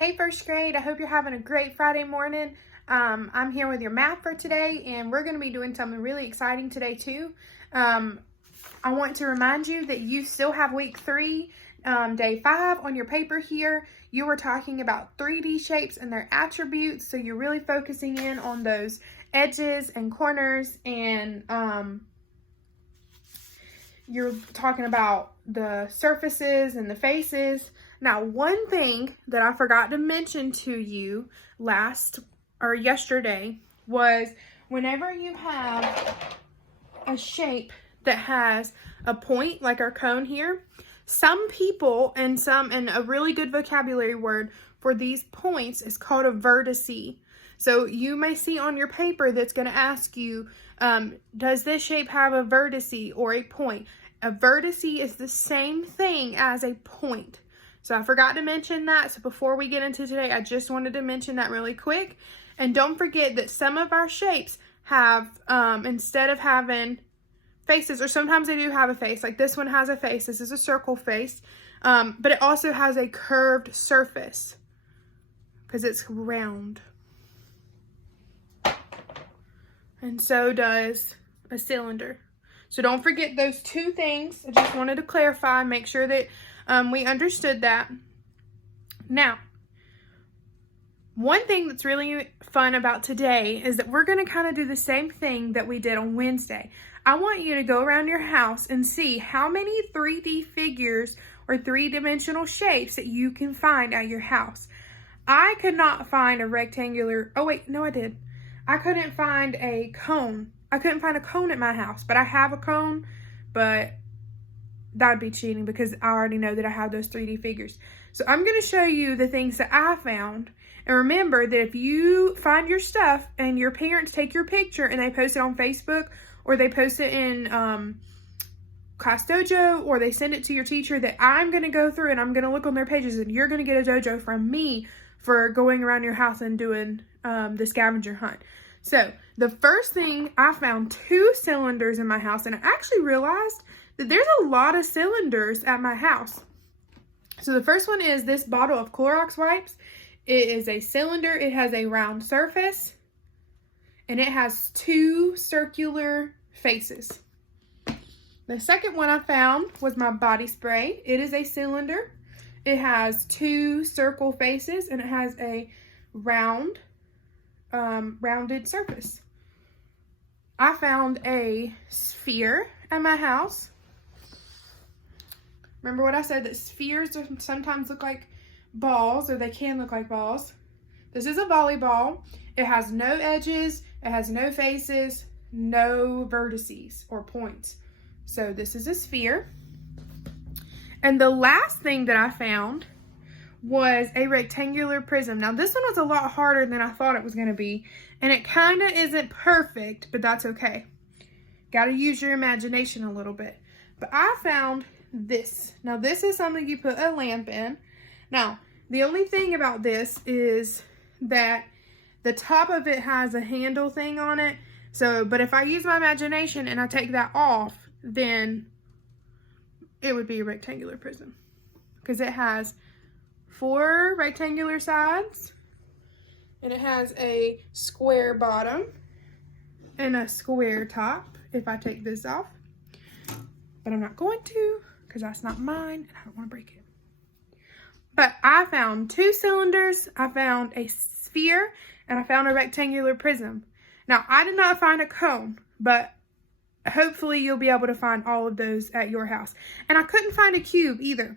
Hey first grade, I hope you're having a great Friday morning. I'm here with your math for today, and we're going to be doing something really exciting today too. I want to remind you that you still have week 3, day 5 on your paper here. You were talking about 3D shapes and their attributes, so you're really focusing in on those edges and corners, and you're talking about the surfaces and the faces. Now, one thing that I forgot to mention to you yesterday was whenever you have a shape that has a point, like our cone here, some people and a really good vocabulary word for these points is called a vertice. So you may see on your paper that's going to ask you, does this shape have a vertice or a point? A vertice is the same thing as a point. So I forgot to mention that. So before we get into today, I just wanted to mention that really quick. And don't forget that some of our shapes have, instead of having faces, or sometimes they do have a face, like this one has a face. This is a circle face. But it also has a curved surface because it's round. And so does a cylinder. So don't forget those two things. I just wanted to clarify, make sure that we understood that. Now, one thing that's really fun about today is that we're going to kind of do the same thing that we did on Wednesday. I want you to go around your house and see how many 3D figures or three-dimensional shapes that you can find at your house. I could not find a rectangular, oh wait, no I did. I couldn't find a cone. I couldn't find a cone at my house, but I have a cone, but that would be cheating because I already know that I have those 3D figures. So I'm going to show you the things that I found. And remember that if you find your stuff and your parents take your picture and they post it on Facebook, or they post it in Class Dojo, or they send it to your teacher, that I'm going to go through and I'm going to look on their pages and you're going to get a dojo from me for going around your house and doing the scavenger hunt. So the first thing, I found 2 cylinders in my house, and I actually realized that there's a lot of cylinders at my house. So the first one is this bottle of Clorox wipes. It is a cylinder. It has a round surface, and it has 2 circular faces. The second one I found was my body spray. It is a cylinder. It has 2 circle faces, and it has a rounded surface. I found a sphere at my house. Remember what I said, that spheres sometimes look like balls, or they can look like balls. This is a volleyball. It has no edges, it has no faces, no vertices or points. So this is a sphere. And the last thing that I found was a rectangular prism. Now this one was a lot harder than I thought it was going to be, and it kind of isn't perfect, but that's okay. Got to use your imagination a little bit. But I found this. Now this is something you put a lamp in. Now the only thing about this is that the top of it has a handle thing on it. So, but if I use my imagination and I take that off, then it would be a rectangular prism, because it has 4 rectangular sides, and it has a square bottom and a square top if I take this off. But I'm not going to, because that's not mine and I don't want to break it. But I found 2 cylinders, I found a sphere, and I found a rectangular prism. Now, I did not find a cone, but hopefully you'll be able to find all of those at your house. And I couldn't find a cube either.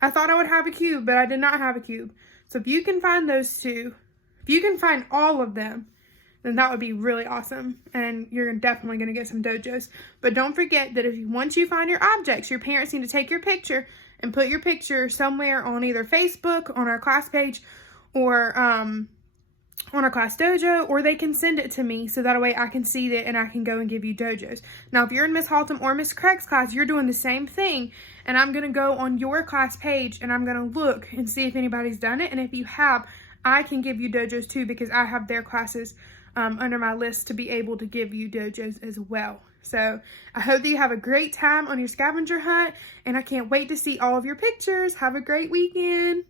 I thought I would have a cube, but I did not have a cube. So if you can find those 2, if you can find all of them, then that would be really awesome. And you're definitely going to get some dojos. But don't forget that once you find your objects, your parents need to take your picture and put your picture somewhere on either Facebook, on our class page, or on our Class Dojo, or they can send it to me so that way I can see it and I can go and give you dojos. Now, if you're in Miss Haltom or Miss Craig's class, you're doing the same thing, and I'm going to go on your class page and I'm going to look and see if anybody's done it, and if you have, I can give you dojos too, because I have their classes under my list to be able to give you dojos as well. So I hope that you have a great time on your scavenger hunt, and I can't wait to see all of your pictures. Have a great weekend.